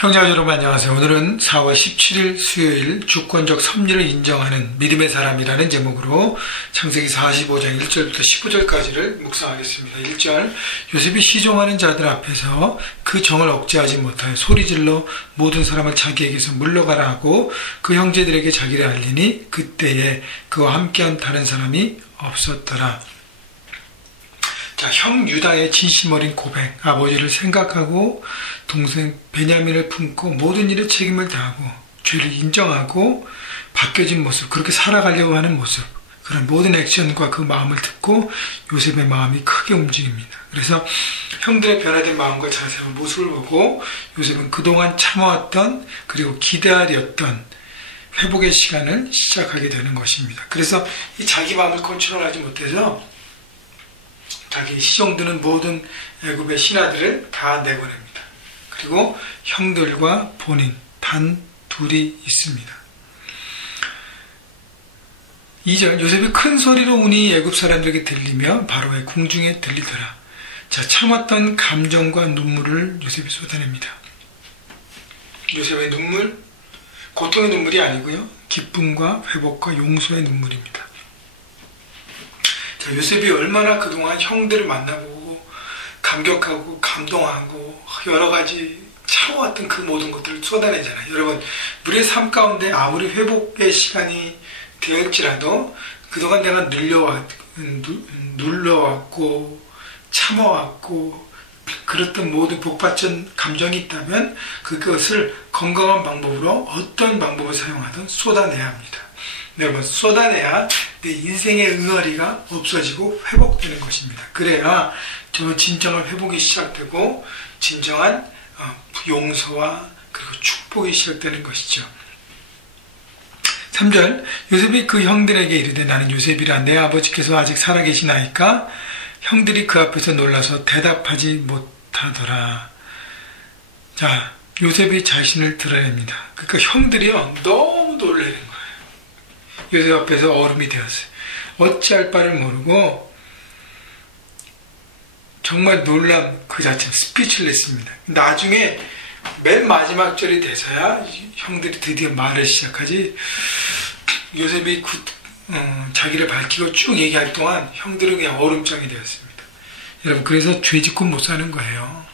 형제자 여러분 안녕하세요. 오늘은 4월 17일 수요일 주권적 섭리를 인정하는 믿음의 사람이라는 제목으로 창세기 45장 1절부터 15절까지를 묵상하겠습니다. 1절, 요셉이 시종하는 자들 앞에서 그 정을 억제하지 못하여 소리질러 모든 사람을 자기에게서 물러가라 하고 그 형제들에게 자기를 알리니 그때에 그와 함께한 다른 사람이 없었더라. 자, 형 유다의 진심 어린 고백, 아버지를 생각하고 동생 베냐민을 품고 모든 일에 책임을 다하고 죄를 인정하고 바뀌어진 모습, 그렇게 살아가려고 하는 모습, 그런 모든 액션과 그 마음을 듣고 요셉의 마음이 크게 움직입니다. 그래서 형들의 변화된 마음과 자세와 모습을 보고 요셉은 그동안 참아왔던 그리고 기다렸던 회복의 시간을 시작하게 되는 것입니다. 그래서 이 자기 마음을 컨트롤하지 못해서 자기 시종드는 모든 애굽의 신하들을 다 내보냅니다. 그리고 형들과 본인 단 둘이 있습니다. 2절, 요셉이 큰 소리로 우니 애굽 사람들에게 들리며 바로의 궁중에 들리더라. 자, 참았던 감정과 눈물을 요셉이 쏟아냅니다. 요셉의 눈물, 고통의 눈물이 아니고요, 기쁨과 회복과 용서의 눈물입니다. 자, 요셉이 얼마나 그동안 형들을 만나보고 감격하고 감동하고 여러 가지 참아왔던 그 모든 것들을 쏟아내잖아요. 여러분, 우리의 삶 가운데 아무리 회복의 시간이 되었지라도 그동안 내가 눌러왔고 참아왔고 그랬던 모든 복받친 감정이 있다면 그것을 건강한 방법으로 어떤 방법을 사용하든 쏟아내야 합니다. 여러분, 쏟아내야 내 인생의 응어리가 없어지고 회복되는 것입니다. 그래야 저 진정한 회복이 시작되고 진정한 용서와 그리고 축복이 시작되는 것이죠. 3절, 요셉이 그 형들에게 이르되 나는 요셉이라 내 아버지께서 아직 살아계시나이까? 형들이 그 앞에서 놀라서 대답하지 못하더라. 자, 요셉이 자신을 드러냅니다. 그러니까 형들이요 너무 놀라는 거예요. 요셉 앞에서 얼음이 되었어요. 어찌할 바를 모르고 정말 놀람 그 자체는 스피치레스입니다. 나중에 맨 마지막 절이 돼서야 형들이 드디어 말을 시작하지. 요셉이 자기를 밝히고 쭉 얘기할 동안 형들은 그냥 얼음장이 되었습니다. 여러분, 그래서 죄 짓고 못 사는 거예요.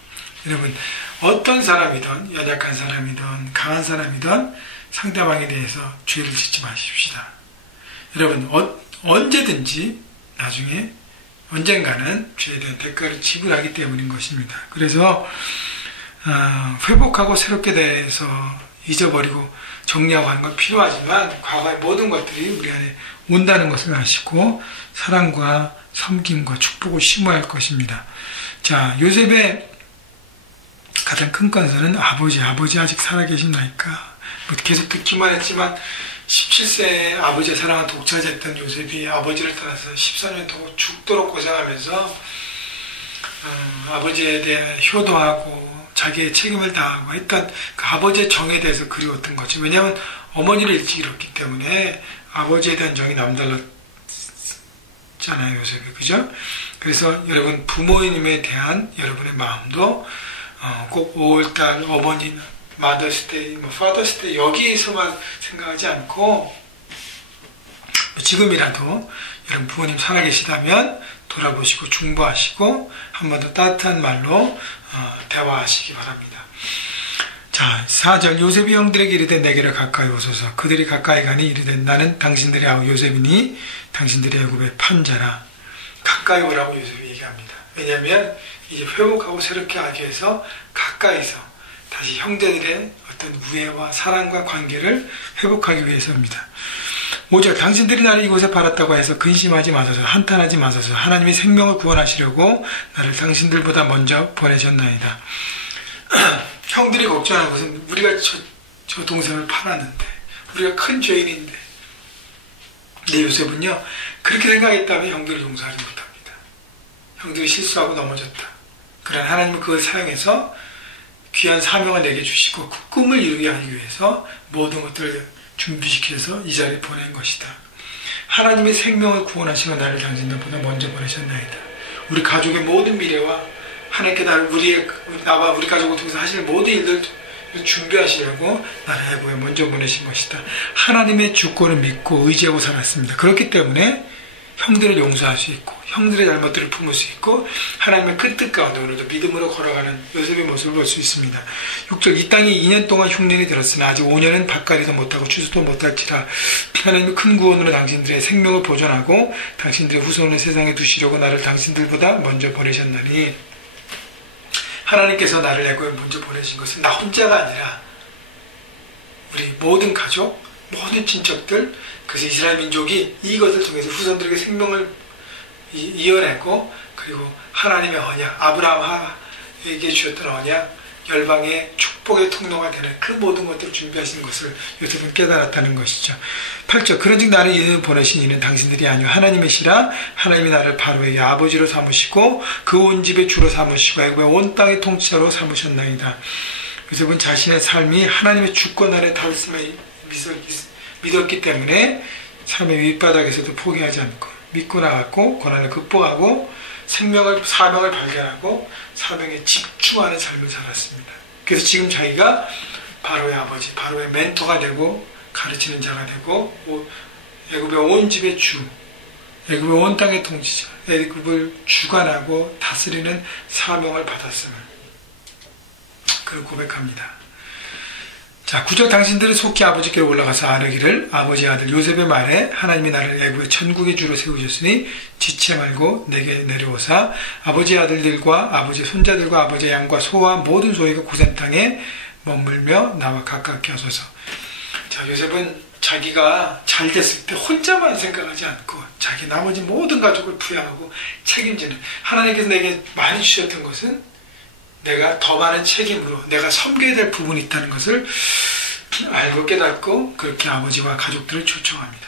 여러분, 어떤 사람이든 연약한 사람이든 강한 사람이든 상대방에 대해서 죄를 짓지 마십시다. 여러분, 언제든지 나중에 언젠가는 죄에 대한 대가를 지불하기 때문인 것입니다. 그래서 회복하고 새롭게 대해서 잊어버리고 정리하고 하는 건 필요하지만 과거의 모든 것들이 우리 안에 온다는 것을 아시고 사랑과 섬김과 축복을 심어야 할 것입니다. 자, 요셉의 가장 큰 건설은 아버지 아직 살아계신다니까. 계속 듣기만 했지만 17세에 아버지의 사랑을 독차지했던 요셉이 아버지를 따라서 14년 동안 죽도록 고생하면서 아버지에 대해 효도하고 자기의 책임을 다하고 했던 그 아버지의 정에 대해서 그리웠던 거죠. 왜냐하면 어머니를 일찍 잃었기 때문에 아버지에 대한 정이 남달랐잖아요, 요셉이. 그죠? 그래서 여러분, 부모님에 대한 여러분의 마음도 꼭 5월달 어머니 마더스데이, 파더스데이 여기에서만 생각하지 않고 지금이라도 여러분 부모님 살아계시다면 돌아보시고 중보하시고 한 번 더 따뜻한 말로 대화하시기 바랍니다. 자, 4절, 요셉이 형들에게 이르되 내게로 가까이 오소서. 그들이 가까이 가니 이르되 나는 당신들의 아우 요셉이니 당신들의 애굽의 판자라. 가까이 오라고 요셉이 얘기합니다. 왜냐하면 이제 회복하고 새롭게 하기 위해서 가까이서 다시 형제들의 어떤 우애와 사랑과 관계를 회복하기 위해서입니다. 5절, 당신들이 나를 이곳에 팔았다고 해서 근심하지 마소서, 한탄하지 마소서. 하나님이 생명을 구원하시려고 나를 당신들보다 먼저 보내셨나이다. 형들이 걱정하는 것은 우리가 저 동생을 팔았는데, 우리가 큰 죄인인데. 근데 요셉은요, 그렇게 생각했다면 형들을 용서하지 못합니다. 형들이 실수하고 넘어졌다. 그러나 하나님은 그걸 사용해서 귀한 사명을 내게 주시고 그 꿈을 이루게 하기 위해서 모든 것들을 준비시켜서 이 자리에 보낸 것이다. 하나님의 생명을 구원하시고 나를 당신들보다 먼저 보내셨나이다. 우리 가족의 모든 미래와 하나님께 나와 우리 가족을 통해서 하실 모든 일들 준비하시려고 나를 애굽에 먼저 보내신 것이다. 하나님의 주권을 믿고 의지하고 살았습니다. 그렇기 때문에 형들을 용서할 수 있고 형들의 잘못들을 품을 수 있고 하나님의 큰 뜻 가운데 오늘도 믿음으로 걸어가는 요셉의 모습을 볼 수 있습니다. 6절 이 땅이 2년 동안 흉년이 들었으나 아직 5년은 밭갈이도 못하고 추수도 못할지라 하나님의 큰 구원으로 당신들의 생명을 보존하고 당신들의 후손을 세상에 두시려고 나를 당신들보다 먼저 보내셨나니 하나님께서 나를 애굽에 먼저 보내신 것은 나 혼자가 아니라 우리 모든 가족, 모든 친척들, 그래서 이스라엘 민족이 이것을 통해서 후손들에게 생명을 이어냈고 그리고 하나님의 언약, 아브라함에게 주셨던 언약, 열방의 축복의 통로가 되는 그 모든 것들을 준비하신 것을 요셉은 깨달았다는 것이죠. 8절 그런즉 나를 이는 보내신 이는 당신들이 아니요 하나님이시라. 하나님이 나를 바로에게 아버지로 삼으시고 그 온 집의 주로 삼으시고 애굽의 온 땅의 통치자로 삼으셨나이다. 요셉은 자신의 삶이 하나님의 주권 아래 닿았음을 믿었기 때문에 삶의 윗바닥에서도 포기하지 않고 믿고 나갔고 고난을 극복하고 사명을 발견하고 사명에 집중하는 삶을 살았습니다. 그래서 지금 자기가 바로의 아버지, 바로의 멘토가 되고 가르치는 자가 되고 애굽의 온 집의 주, 애굽의 온 땅의 통치자, 애굽을 주관하고 다스리는 사명을 받았음을 그를 고백합니다. 자, 9절 당신들은 속히 아버지께로 올라가서 아뢰기를 아버지 아들 요셉의 말에 하나님이 나를 애굽의 천국의 주로 세우셨으니 지체 말고 내게 내려오사 아버지 아들들과 아버지 손자들과 아버지 양과 소와 모든 소유가 고센 땅에 머물며 나와 가깝게 하소서. 자, 요셉은 자기가 잘 됐을 때 혼자만 생각하지 않고 자기 나머지 모든 가족을 부양하고 책임지는 하나님께서 내게 많이 주셨던 것은 내가 더 많은 책임으로 내가 섬겨야 될 부분이 있다는 것을 알고 깨닫고 그렇게 아버지와 가족들을 초청합니다.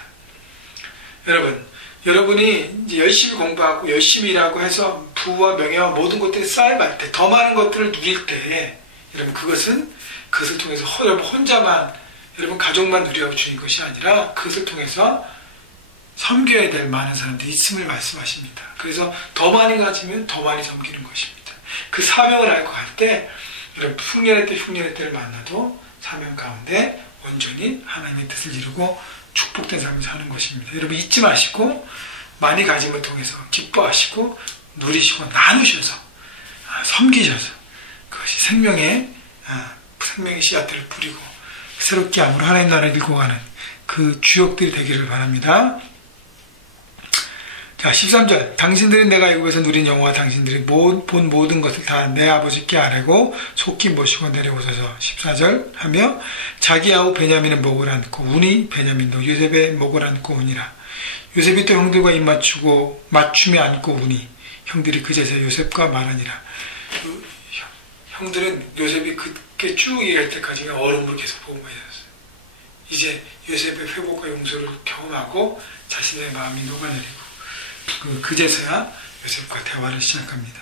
여러분이 이제 열심히 공부하고 열심히 일하고 해서 부와 명예와 모든 것들이 쌓여갈 때 더 많은 것들을 누릴 때 여러분 그것을 통해서 여러분 혼자만 여러분 가족만 누리라고 주는 것이 아니라 그것을 통해서 섬겨야 될 많은 사람들이 있음을 말씀하십니다. 그래서 더 많이 가지면 더 많이 섬기는 것입니다. 그 사명을 알고 갈 때 여러분 흉년의 때를 만나도 사명 가운데 온전히 하나님의 뜻을 이루고 축복된 삶을 사는 것입니다. 여러분 잊지 마시고 많이 가짐을 통해서 기뻐하시고 누리시고 나누셔서 섬기셔서 그것이 생명의 씨앗들을 뿌리고 새롭게 함으로 하나님 나라를 일고 가는 그 주역들이 되기를 바랍니다. 자, 13절 당신들은 내가 애굽에서 누린 영광과 당신들이 본 모든 것을 다 내 아버지께 아뢰고 속히 모시고 내려오소서. 14절 하며 자기 아우 베냐민의 목을 안고 우니 베냐민도 요셉의 목을 안고 우니라. 요셉이 또 형들과 입 맞추며 안고 우니 형들이 그제서 요셉과 말하니라. 형들은 요셉이 그렇게 쭉 얘기할 때까지 얼음으로 계속 보고 있었어요. 이제 요셉의 회복과 용서를 경험하고 자신의 마음이 녹아내리고 그제서야 요셉과 대화를 시작합니다.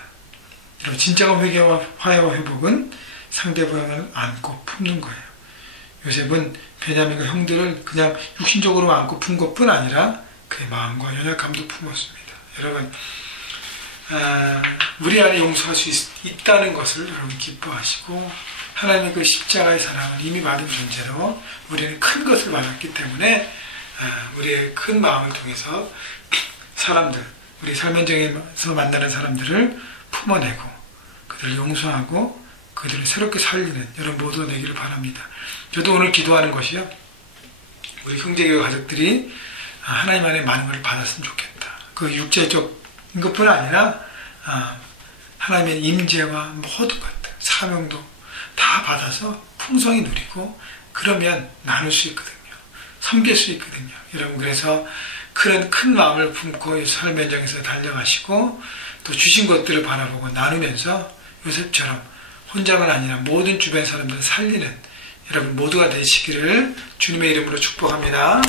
여러분 진정한 회개와 화해와 회복은 상대방을 안고 품는 거예요. 요셉은 베냐민과 형들을 그냥 육신적으로 안고 품 것뿐 아니라 그의 마음과 연약함도 품었습니다. 여러분 우리 안에 용서할 수 있다는 것을 여러분 기뻐하시고 하나님의 그 십자가의 사랑을 이미 받은 존재로 우리는 큰 것을 받았기 때문에 우리의 큰 마음을 통해서 사람들, 우리 삶 현장에서 만나는 사람들을 품어내고 그들을 용서하고 그들을 새롭게 살리는 여러분 모두가 되기를 바랍니다. 저도 오늘 기도하는 것이요, 우리 형제교회 가족들이 하나님 안에 많은 걸 받았으면 좋겠다. 그 육체적인 것뿐 아니라 하나님의 임재와 모든 것들, 사명도 다 받아서 풍성히 누리고 그러면 나눌 수 있거든요. 섬길 수 있거든요. 여러분 그래서 그런 큰 마음을 품고 삶 현장에서 달려가시고 또 주신 것들을 바라보고 나누면서 요셉처럼 혼자만 아니라 모든 주변 사람들을 살리는 여러분 모두가 되시기를 주님의 이름으로 축복합니다.